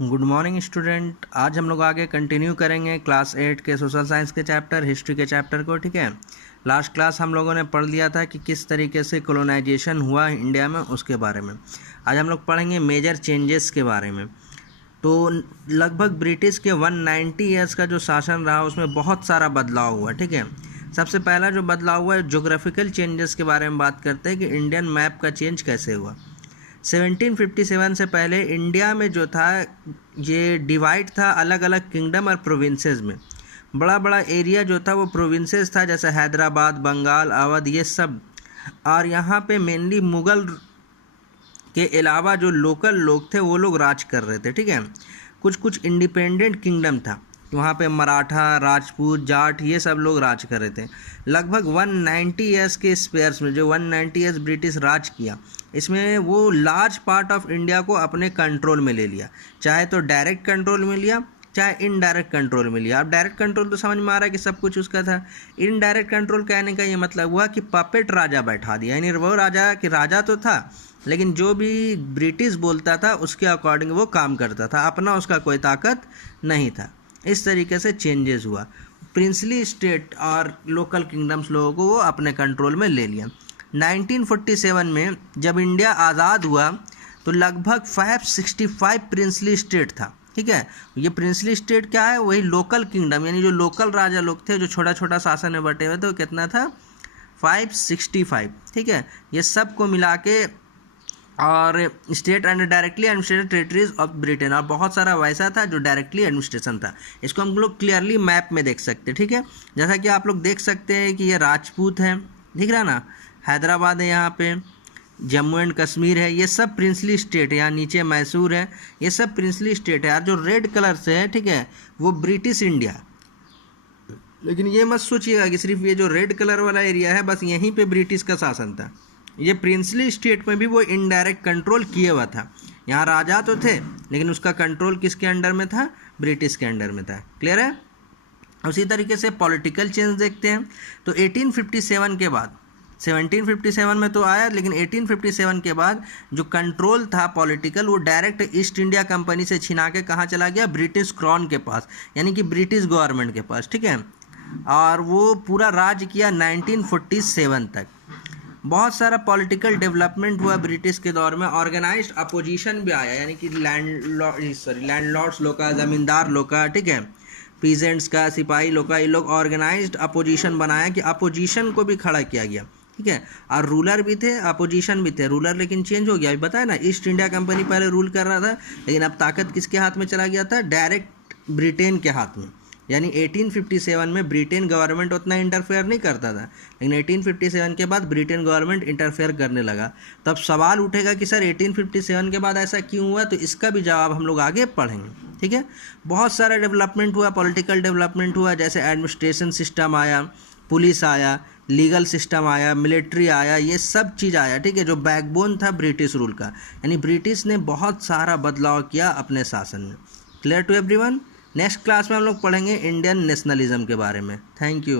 Good morning student. आज हम लोग आगे कंटिन्यू करेंगे क्लास 8 के सोशल साइंस के चैप्टर हिस्ट्री के चैप्टर को। ठीक है, लास्ट क्लास हम लोगों ने पढ़ लिया था कि किस तरीके से कॉलोनाइजेशन हुआ इंडिया में, उसके बारे में। आज हम लोग पढ़ेंगे मेजर चेंजेस के बारे में। तो लगभग ब्रिटिश के 190 ईयर्स का जो शासन रहा उसमें बहुत सारा बदलाव हुआ। ठीक है, सबसे पहला जो बदलाव हुआ है ज्योग्राफिकल चेंजेस के बारे में बात करते हैं कि इंडियन मैप का चेंज कैसे हुआ। 1757 से पहले इंडिया में जो था ये डिवाइड था अलग अलग किंगडम और प्रोविंसेस में। बड़ा बड़ा एरिया जो था वो प्रोविंसेस था, जैसे हैदराबाद, बंगाल, अवध, ये सब। और यहाँ पे मेनली मुग़ल के अलावा जो लोकल लोग थे वो लोग राज कर रहे थे। ठीक है, कुछ कुछ इंडिपेंडेंट किंगडम था, वहाँ पे मराठा, राजपूत, जाट, ये सब लोग राज कर रहे थे। लगभग 190 ईयर्स के स्पेयर्स में, जो 190 ईयर्स ब्रिटिश राज किया, इसमें वो लार्ज पार्ट ऑफ इंडिया को अपने कंट्रोल में ले लिया। चाहे तो डायरेक्ट कंट्रोल में लिया, चाहे इनडायरेक्ट कंट्रोल में लिया। अब डायरेक्ट कंट्रोल तो समझ में आ रहा है कि सब कुछ उसका था। इनडायरेक्ट कंट्रोल कहने का ये मतलब हुआ कि पपेट राजा बैठा दिया, यानी वो राजा कि राजा तो था लेकिन जो भी ब्रिटिश बोलता था उसके अकॉर्डिंग वो काम करता था, अपना उसका कोई ताकत नहीं था। इस तरीके से चेंजेस हुआ। प्रिंसली स्टेट और लोकल किंगडम्स लोगों को वो अपने कंट्रोल में ले लिया। 1947 में जब इंडिया आज़ाद हुआ तो लगभग 565 प्रिंसली स्टेट था। ठीक है, ये प्रिंसली स्टेट क्या है? वही लोकल किंगडम, यानी जो लोकल राजा लोग थे जो छोटा छोटा शासन में बटे हुए थे, वो कितना था? 565। ठीक है, ये सब को मिला के और state and directly administrated territories of Britain, और बहुत सारा वैसा था जो डायरेक्टली एडमिनिस्ट्रेशन था। इसको हम लोग क्लियरली मैप में देख सकते हैं। ठीक है, जैसा कि आप लोग देख सकते हैं कि ये राजपूत है, दिख रहा ना, हैदराबाद है, यहाँ पे जम्मू एंड कश्मीर है, ये सब प्रिंसली स्टेट है। यहाँ नीचे मैसूर है, ये सब प्रिंसली स्टेट है। और जो रेड कलर से है, ठीक है, वो ब्रिटिश इंडिया। लेकिन ये मत सोचिएगा कि सिर्फ ये जो रेड कलर वाला एरिया है बस यहीं पे ब्रिटिश का शासन था। ये प्रिंसली स्टेट में भी वो इनडायरेक्ट कंट्रोल किए हुआ था। यहाँ राजा तो थे लेकिन उसका कंट्रोल किसके अंडर में था? ब्रिटिश के अंडर में था। क्लियर है? उसी तरीके से पॉलिटिकल चेंज देखते हैं। तो 1857 के बाद, 1757 में तो आया, लेकिन 1857 के बाद जो कंट्रोल था पॉलिटिकल, वो डायरेक्ट ईस्ट इंडिया कंपनी से छिना के कहाँ चला गया? ब्रिटिश क्राउन के पास, यानी कि ब्रिटिश गवर्नमेंट के पास। ठीक है, और वो पूरा राज किया 1947 तक। बहुत सारा पॉलिटिकल डेवलपमेंट हुआ ब्रिटिश के दौर में। ऑर्गेनाइज्ड अपोजिशन भी आया, यानी कि लैंडलॉर्ड्स लोग का, ज़मींदार लोग का, ठीक है, पीजेंट्स का, सिपाही लोग का, ये लोग ऑर्गेनाइज्ड अपोजिशन बनाया कि अपोजिशन को भी खड़ा किया गया। ठीक है, और रूलर भी थे, अपोजिशन भी थे। रूलर लेकिन चेंज हो गया, अभी बताया ना, ईस्ट इंडिया कंपनी पहले रूल कर रहा था, लेकिन अब ताकत किसके हाथ में चला गया था? डायरेक्ट ब्रिटेन के हाथ में। यानी 1857 में ब्रिटेन गवर्नमेंट उतना इंटरफेयर नहीं करता था, लेकिन 1857 के बाद ब्रिटेन गवर्नमेंट इंटरफेयर करने लगा। तब सवाल उठेगा कि सर 1857 के बाद ऐसा क्यों हुआ? तो इसका भी जवाब हम लोग आगे पढ़ेंगे। ठीक है, बहुत सारा डेवलपमेंट हुआ, पॉलिटिकल डेवलपमेंट हुआ, जैसे एडमिनिस्ट्रेशन सिस्टम आया, पुलिस आया, लीगल सिस्टम आया, मिलिट्री आया, ये सब चीज़ आया। ठीक है, जो बैकबोन था ब्रिटिश रूल का, यानी ब्रिटिश ने बहुत सारा बदलाव किया अपने शासन में। Clear to everyone? Next class में हम लोग पढ़ेंगे इंडियन नेशनलिज्म के बारे में। Thank you.